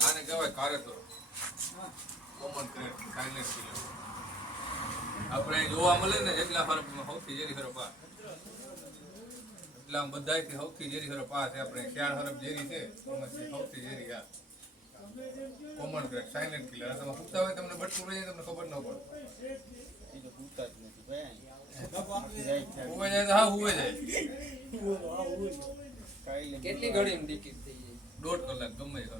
આને કહેવાય કાર્યક્રમ કોમન ક્રેટ આપણે જોવા મળે ને એટલા ફરકમાં સૌથી જેરી ફરક આ. એટલા બધાથી સૌથી જેરી ફરક આ છે. આપણે ચાર હરફ જેરી છે સૌથી જેરી આ. કોમન ક્રેક સાયલેન્ટ કિલર તમે પૂછતા હોય તમને બટકું રહી જાય તમને ખબર ન પડે. એ તો પૂછતા જ નથી ભાઈ હુવે જાય તો હા હુવે જાય. કેટલી ઘડી ટિકિટ થઈ જાય? દોઢ કલાક ગમે કરો.